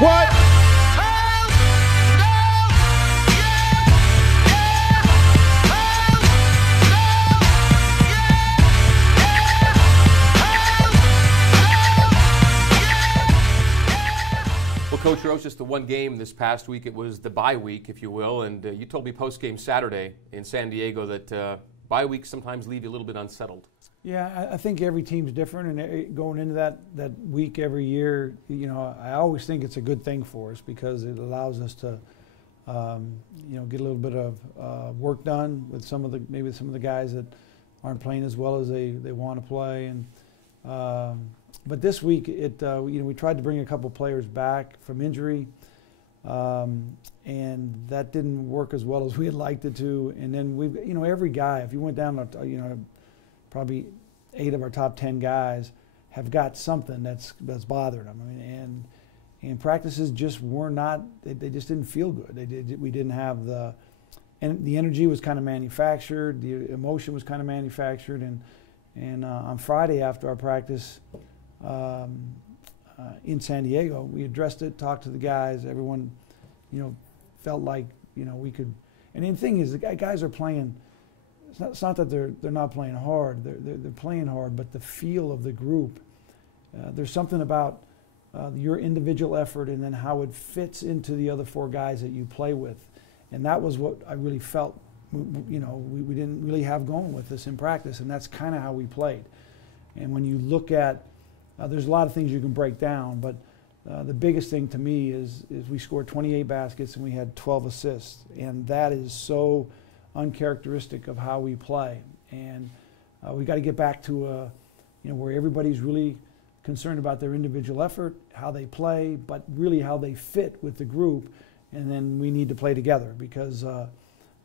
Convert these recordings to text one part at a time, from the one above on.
What? Coach Rose, just the one game this past week. It was the bye week, if you will, and you told me post-game Saturday in San Diego that bye weeks sometimes leave you a little bit unsettled. Yeah, I think every team's different, and going into that week every year, you know, I always think it's a good thing for us because it allows us to, you know, get a little bit of work done with maybe some of the guys that aren't playing as well as they want to play, and. But this week, you know, we tried to bring a couple players back from injury, and that didn't work as well as we had liked it to. And then you know, every guy, if you went down to, you know, probably 8 of our top 10 guys have got something that's bothered them. I mean, and practices just were not. They just didn't feel good. We didn't have the energy was kind of manufactured. The emotion was kind of manufactured, and on Friday after our practice. In San Diego, we addressed it, talked to the guys. Everyone, you know, felt like, you know, we could. And the thing is, the guys are playing. It's not that they're not playing hard. They're playing hard, but the feel of the group. There's something about your individual effort and then how it fits into the other 4 guys that you play with, and that was what I really felt. You know, we didn't really have going with us in practice, and that's kind of how we played. And when you look at there's a lot of things you can break down, but the biggest thing to me is we scored 28 baskets and we had 12 assists, and that is so uncharacteristic of how we play. And we got to get back to you know, where everybody's really concerned about their individual effort, how they play, but really how they fit with the group. And then we need to play together because, like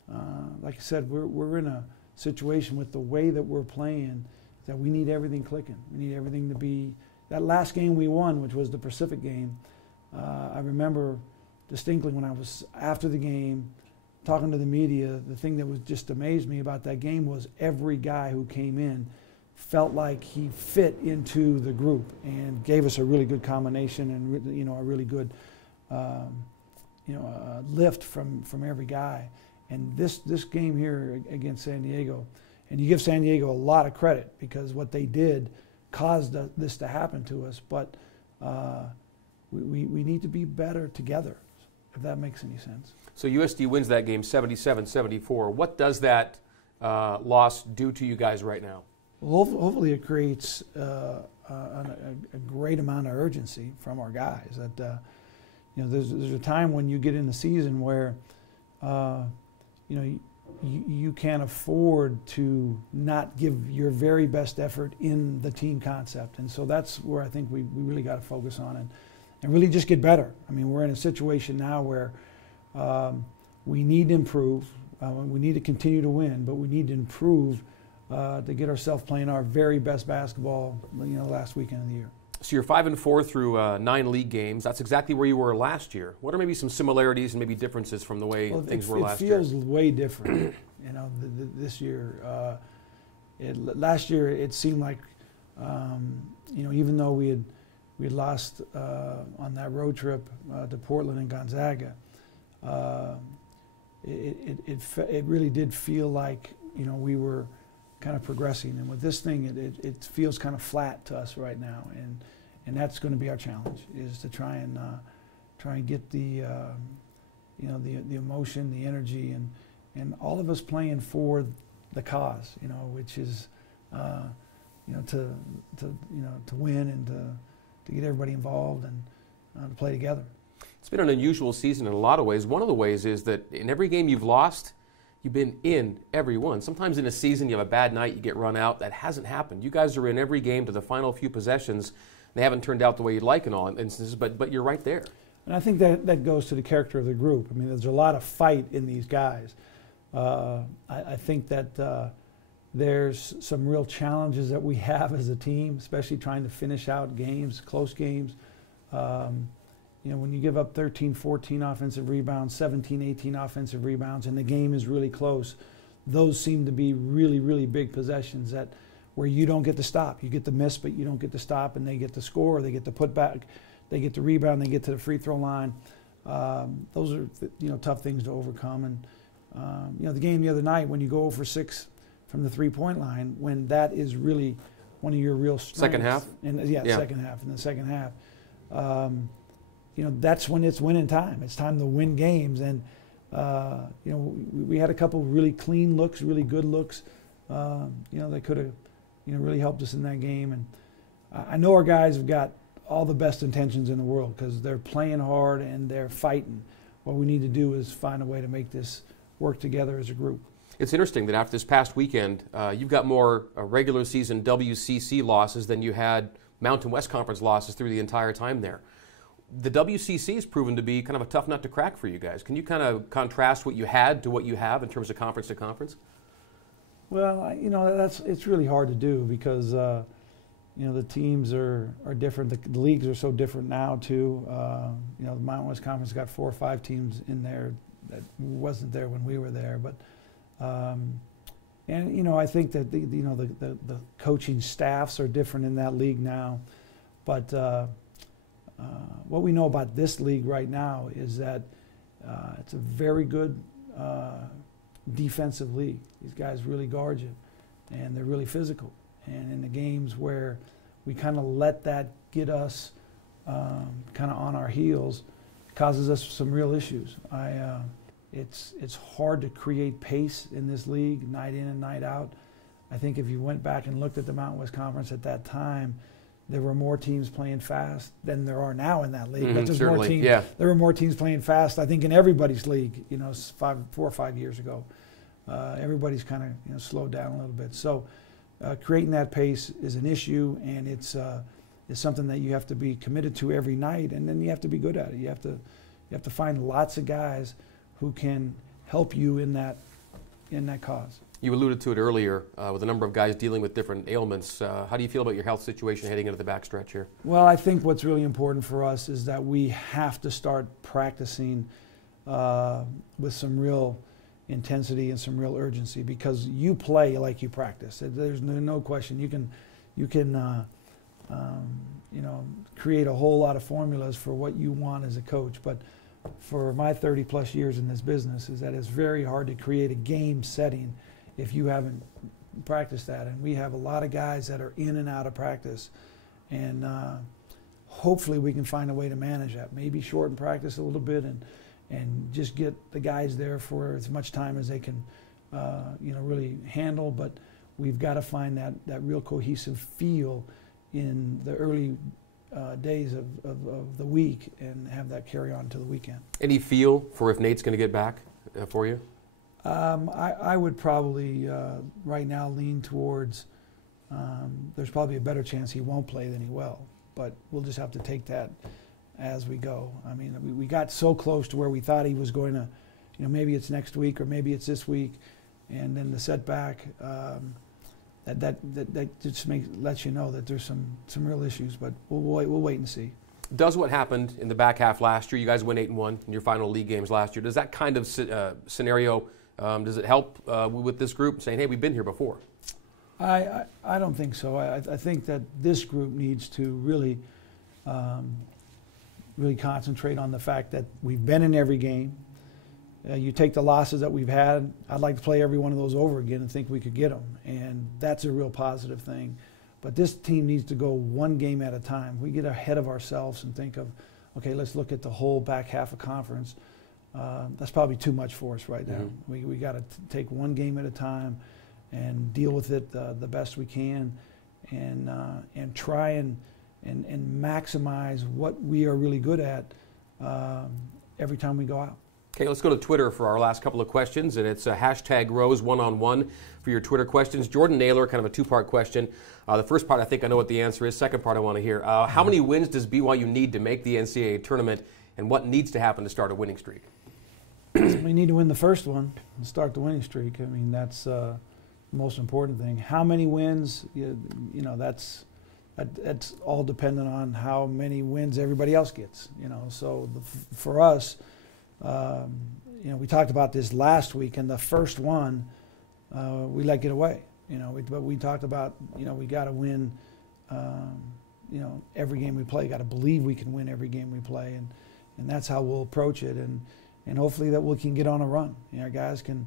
I said, we're in a situation with the way that we're playing that we need everything clicking. We need everything to be. That last game we won, which was the Pacific game, I remember distinctly when I was after the game talking to the media, the thing that was just amazed me about that game was every guy who came in felt like he fit into the group and gave us a really good combination and, you know, a really good you know, lift from every guy. And this game here against San Diego, and you give San Diego a lot of credit because what they did caused this to happen to us, but we need to be better together, if that makes any sense. So USD wins that game 77-74. What does that loss do to you guys right now? Well, hopefully it creates a great amount of urgency from our guys. That you know, there's a time when you get in the season where you know, you can't afford to not give your very best effort in the team concept. And so that's where I think we really got to focus on and really just get better. I mean, we're in a situation now where we need to improve. We need to continue to win, but we need to improve to get ourselves playing our very best basketball, you know, last weekend of the year. So you're 5-4 through 9 league games. That's exactly where you were last year. What are maybe some similarities and maybe differences from the way things were last year? It feels way different, you know, this year. Last year it seemed like, you know, even though we had lost on that road trip to Portland and Gonzaga, it really did feel like, you know, we were kind of progressing. And with this thing, it feels kind of flat to us right now, and that's going to be our challenge, is to try and get the you know, the emotion, the energy, and all of us playing for the cause, you know, which is you know, to win and to get everybody involved and to play together. It's been an unusual season in a lot of ways. One of the ways is that in every game you've lost, you've been in every one. Sometimes in a season you have a bad night, you get run out. That hasn't happened. You guys are in every game to the final few possessions. They haven't turned out the way you'd like in all instances, but you're right there. And I think that goes to the character of the group. I mean, there's a lot of fight in these guys. I think that there's some real challenges that we have as a team, especially trying to finish out games, close games. You know, when you give up 13, 14 offensive rebounds, 17, 18 offensive rebounds, and the game is really close, those seem to be really, really big possessions where you don't get to stop. You get the miss, but you don't get to stop, and they get to score, or they get to put back they get the rebound, they get to the free throw line. Those are tough things to overcome. And the game the other night, when you go 0 for 6 from the 3-point line, when that is really one of your real strengths. Second half? Second half. In the second half, that's when it's winning time. It's time to win games. And we had a couple really clean looks, really good looks. That could have really helped us in that game. And I know our guys have got all the best intentions in the world because they're playing hard and they're fighting. What we need to do is find a way to make this work together as a group. It's interesting that after this past weekend, you've got more regular season WCC losses than you had Mountain West Conference losses through the entire time there. The WCC has proven to be kind of a tough nut to crack for you guys. Can you kind of contrast what you had to what you have in terms of conference to conference? Well, it's really hard to do because the teams are different. The leagues are so different now too. The Mountain West Conference got 4 or 5 teams in there that wasn't there when we were there. But I think that the coaching staffs are different in that league now. But what we know about this league right now is that it's a very good defensive league. These guys really guard you, and they're really physical. And in the games where we kind of let that get us kind of on our heels, it causes us some real issues. It's hard to create pace in this league, night in and night out. I think if you went back and looked at the Mountain West Conference at that time, there were more teams playing fast than there are now in that league. But there's more teams. Yeah. There were more teams playing fast, I think, in everybody's league. 4 or 5 years ago, everybody's kind of slowed down a little bit. So creating that pace is an issue, and it's something that you have to be committed to every night, and then you have to be good at it. You have to find lots of guys who can help you in that cause. You alluded to it earlier with a number of guys dealing with different ailments. How do you feel about your health situation heading into the backstretch here? Well, I think what's really important for us is that we have to start practicing with some real intensity and some real urgency, because you play like you practice. There's no question. You can create a whole lot of formulas for what you want as a coach, but for my 30 plus years in this business is that it's very hard to create a game setting if you haven't practiced that. And we have a lot of guys that are in and out of practice, and hopefully we can find a way to manage that. Maybe shorten practice a little bit and just get the guys there for as much time as they can really handle. But we've got to find that real cohesive feel in the early days of the week and have that carry on to the weekend. Any feel for if Nate's going to get back for you? I would probably right now lean towards there's probably a better chance he won't play than he will, but we'll just have to take that as we go. I mean, we got so close to where we thought he was going to, maybe it's next week or maybe it's this week, and then the setback that just lets you know that there's some real issues, but we'll wait and see. Does what happened in the back half last year, you guys went 8-1 in your final league games last year, does that kind of scenario, does it help with this group saying, hey, we've been here before? I don't think so. I think that this group needs to really concentrate on the fact that we've been in every game. You take the losses that we've had, I'd like to play every one of those over again and think we could get them, and that's a real positive thing. But this team needs to go one game at a time. We get ahead of ourselves and think of, okay, let's look at the whole back half of conference. That's probably too much for us right now. Mm-hmm. We got to take one game at a time and deal with it the best we can, and try and maximize what we are really good at every time we go out. Okay, let's go to Twitter for our last couple of questions, and it's hashtag Rose one-on-one for your Twitter questions. Jordan Naylor, kind of a two-part question. The first part, I think I know what the answer is. Second part, I want to hear. How many wins does BYU need to make the NCAA tournament, and what needs to happen to start a winning streak? We need to win the first one and start the winning streak. I mean, that's the most important thing. How many wins, that's all dependent on how many wins everybody else gets. So for us, we talked about this last week, and the first one we let get away. But we talked about we got to win every game we play, got to believe we can win every game we play, and that's how we'll approach it, and hopefully that we can get on a run. Our guys can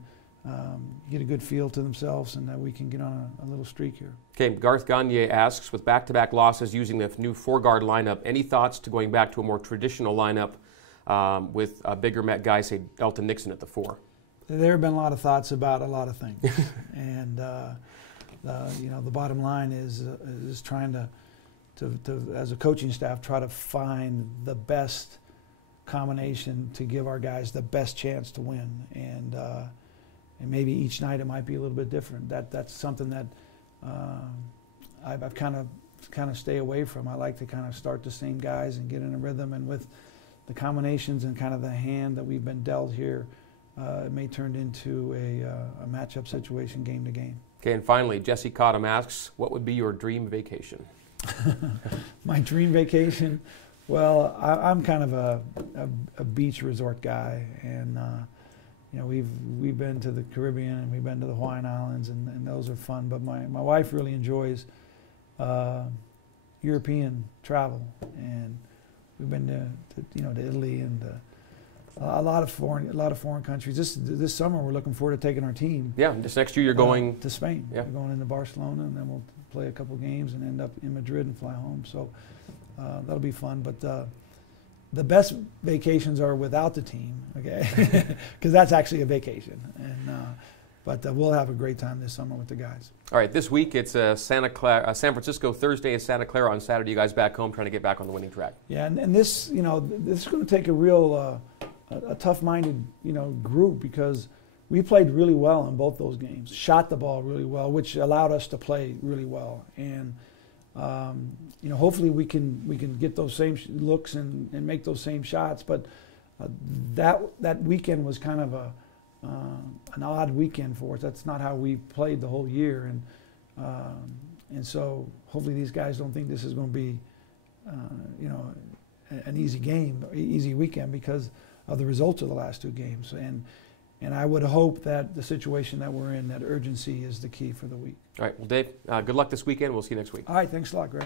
get a good feel to themselves, and that we can get on a little streak here. Okay, Garth Gagne asks, with back-to-back losses using the new 4-guard lineup, any thoughts to going back to a more traditional lineup with a bigger Met guy, say Elton Nixon at the 4? There have been a lot of thoughts about a lot of things, and the bottom line is trying to, as a coaching staff, try to find the best combination to give our guys the best chance to win, and maybe each night it might be a little bit different. That's something that I've kind of stay away from. I like to kind of start the same guys and get in a rhythm, and with the combinations and kind of the hand that we've been dealt here, it may turn into a matchup situation game to game. Okay, and finally, Jesse Cottom asks, what would be your dream vacation? My dream vacation? Well, I'm kind of a beach resort guy, and we've been to the Caribbean and we've been to the Hawaiian Islands, and those are fun. But my wife really enjoys European travel, and we've been to Italy and a lot of foreign countries. This summer we're looking forward to taking our team. Yeah, this next year you're going to Spain. Yeah. We're going into Barcelona, and then we'll play a couple games and end up in Madrid and fly home. So that'll be fun. But the best vacations are without the team, okay? Because that's actually a vacation. But we'll have a great time this summer with the guys. All right, this week it's San Francisco Thursday and Santa Clara on Saturday. You guys back home trying to get back on the winning track. Yeah, and this this is going to take a real a tough-minded group, because we played really well in both those games, shot the ball really well, which allowed us to play really well, and hopefully we can get those same looks and make those same shots. But that weekend was kind of an odd weekend for us. That's not how we played the whole year, and so hopefully these guys don't think this is going to be an easy weekend because of the results of the last 2 games. And I would hope that the situation that we're in, that urgency is the key for the week. All right, well, Dave, good luck this weekend. We'll see you next week. All right, thanks a lot, Greg.